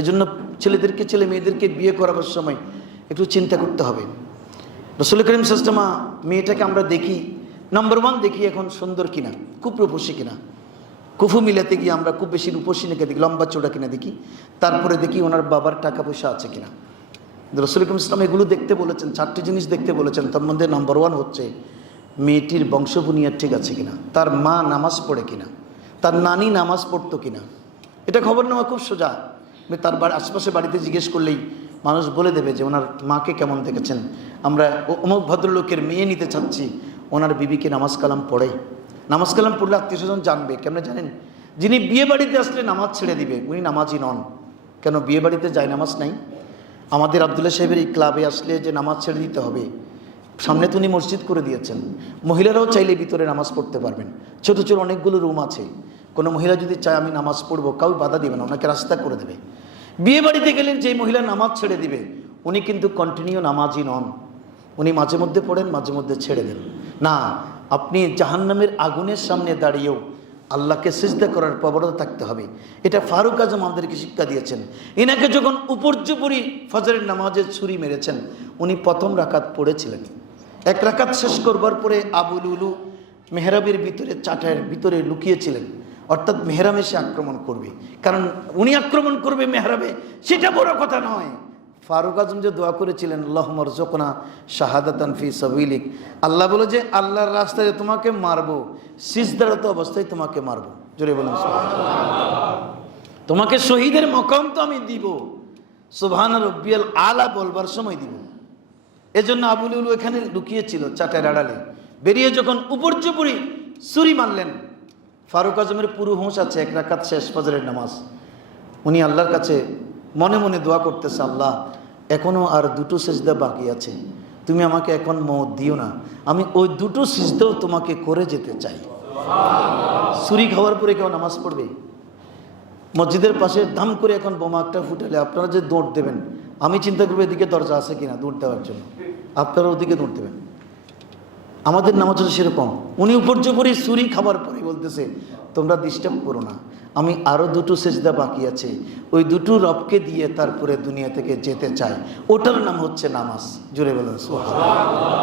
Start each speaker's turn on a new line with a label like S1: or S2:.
S1: এজন্য ছেলেদেরকে, ছেলে মেয়েদেরকে বিয়ে করাবার সময় একটু চিন্তা করতে হবে। রসুল করিম সাস্টামা মেয়েটাকে আমরা দেখি নাম্বার ওয়ান দেখি এখন সুন্দর কিনা, খুব রূপসী কিনা। কুফু মিলাতে গিয়ে আমরা খুব বেশি রূপসী নাকি দেখি, লম্বা চোড়া কিনা দেখি, তারপরে দেখি ওনার বাবার টাকা পয়সা আছে কিনা। রসুল করিম ইসলাম এগুলো দেখতে বলেছেন, চারটি জিনিস দেখতে বলেছেন, তার মধ্যে নাম্বার ওয়ান হচ্ছে মেয়েটির বংশ বুনিয়াদ ঠিক আছে কিনা, তার মা নামাজ পড়ে কিনা, তার নানি নামাজ পড়তো কিনা। এটা খবর নেওয়া খুব সোজা। তার বাড়ি আশপাশে বাড়িতে জিজ্ঞেস করলেই মানুষ বলে দেবে যে ওনার মাকে কেমন দেখেছেন। আমরা অমুক ভদ্রলোকের মেয়ে নিতে চাচ্ছি, ওনার বিবিকে নামাজ কালাম পড়ে। নামাজ কালাম পড়লে আত্মীয় স্বজন জানবে, কেমন জানেন? যিনি বিয়ে বাড়িতে আসলে নামাজ ছেড়ে দিবে, উনি নামাজই নন। কেন বিয়ে বাড়িতে যায় নামাজ নাই? আমাদের আবদুল্লাহ সাহেবের এই ক্লাবে আসলে যে নামাজ ছেড়ে দিতে হবে, সামনে তো উনি মসজিদ করে দিয়েছেন। মহিলারাও চাইলে ভিতরে নামাজ পড়তে পারবেন। ছোট ছোট অনেকগুলো রুম আছে। কোনো মহিলা যদি চায় আমি নামাজ পড়ব কাউ বাধা দিবে না, ওনাকে রাস্তা করে দেবে। বিয়ে বাড়িতে গেলেন যে মহিলা নামাজ ছেড়ে দিবে, উনি কিন্তু কন্টিনিউ নামাজই নন। উনি মাঝে মধ্যে পড়েন, মাঝে মধ্যে ছেড়ে দেন। না, আপনি জাহান্নামের আগুনের সামনে দাঁড়িয়েও আল্লাহকে সিজদা করার প্রবণতা থাকতে হবে। এটা ফারুক আজম আমাদেরকে শিক্ষা দিয়েছেন। এনাকে যখন উপর্যুপরি ফজরের নামাজের ছুরি মেরেছেন, উনি প্রথম রাকাত পড়েছিলেন। এক রাকাত শেষ করবার পরে আবুল উলু মেহরাবের ভিতরে চাটায়ের ভিতরে লুকিয়েছিলেন। অর্থাৎ মেহরামে সে আক্রমণ করবে। কারণ উনি আক্রমণ করবে মেহরাবে, সেটা বড় কথা নয়। ফারুক আজম যে দোয়া করেছিলেন আল্লাহ মরজকনা শাহাদাতান সাবিলিক আল্লাহ বলে যে, আল্লাহর রাস্তায় তোমাকে মারবো, সিজদারত অবস্থায় তোমাকে মারবো। জোরে বলুন তোমাকে শহীদের মকম তো আমি দিব সুবহান রব্বিয়াল আলা বলবার সময় দিব। এজন্য আবুল এখানে লুকিয়েছিল চাটের আড়ালে। বেরিয়ে যখন উপর্যুপুরি সুরি মারলেন ফারুক আজমের পুরো হোঁশ আছে, এক রাকাত শেষ ফজরের নামাজ। উনি আল্লাহর কাছে মনে মনে দোয়া করতেছে, আল্লাহ এখনও আর দুটো সেজদা বাকি আছে। তুমি আমাকে এখন মত দিও না। আমি ওই দুটো সিজদাও তোমাকে করে যেতে চাই। সুরি খাওয়ার পরে কেউ নামাজ পড়বে? মসজিদের পাশে ধাম করে এখন বোমা একটা ফুটালে আপনারা যে দৌড় দেবেন, আমি চিন্তা করব এদিকে দরজা আছে কিনা দৌড় দেওয়ার জন্য। আপনারা ওদিকে দৌড় দেবেন। আমাদের নামাজ হচ্ছে সেরকম। উনি উপর্যুপরি সুরি খাবার পরে বলতেছে, তোমরা ডিস্টার্ব করো না। আমি আরও দুটো সেজদা বাকি আছে। ওই দুটো রবকে দিয়ে তারপরে দুনিয়া থেকে যেতে চাই। ওটার নাম হচ্ছে নামাজ। জুড়ে বলেন, সুবহানাল্লাহ।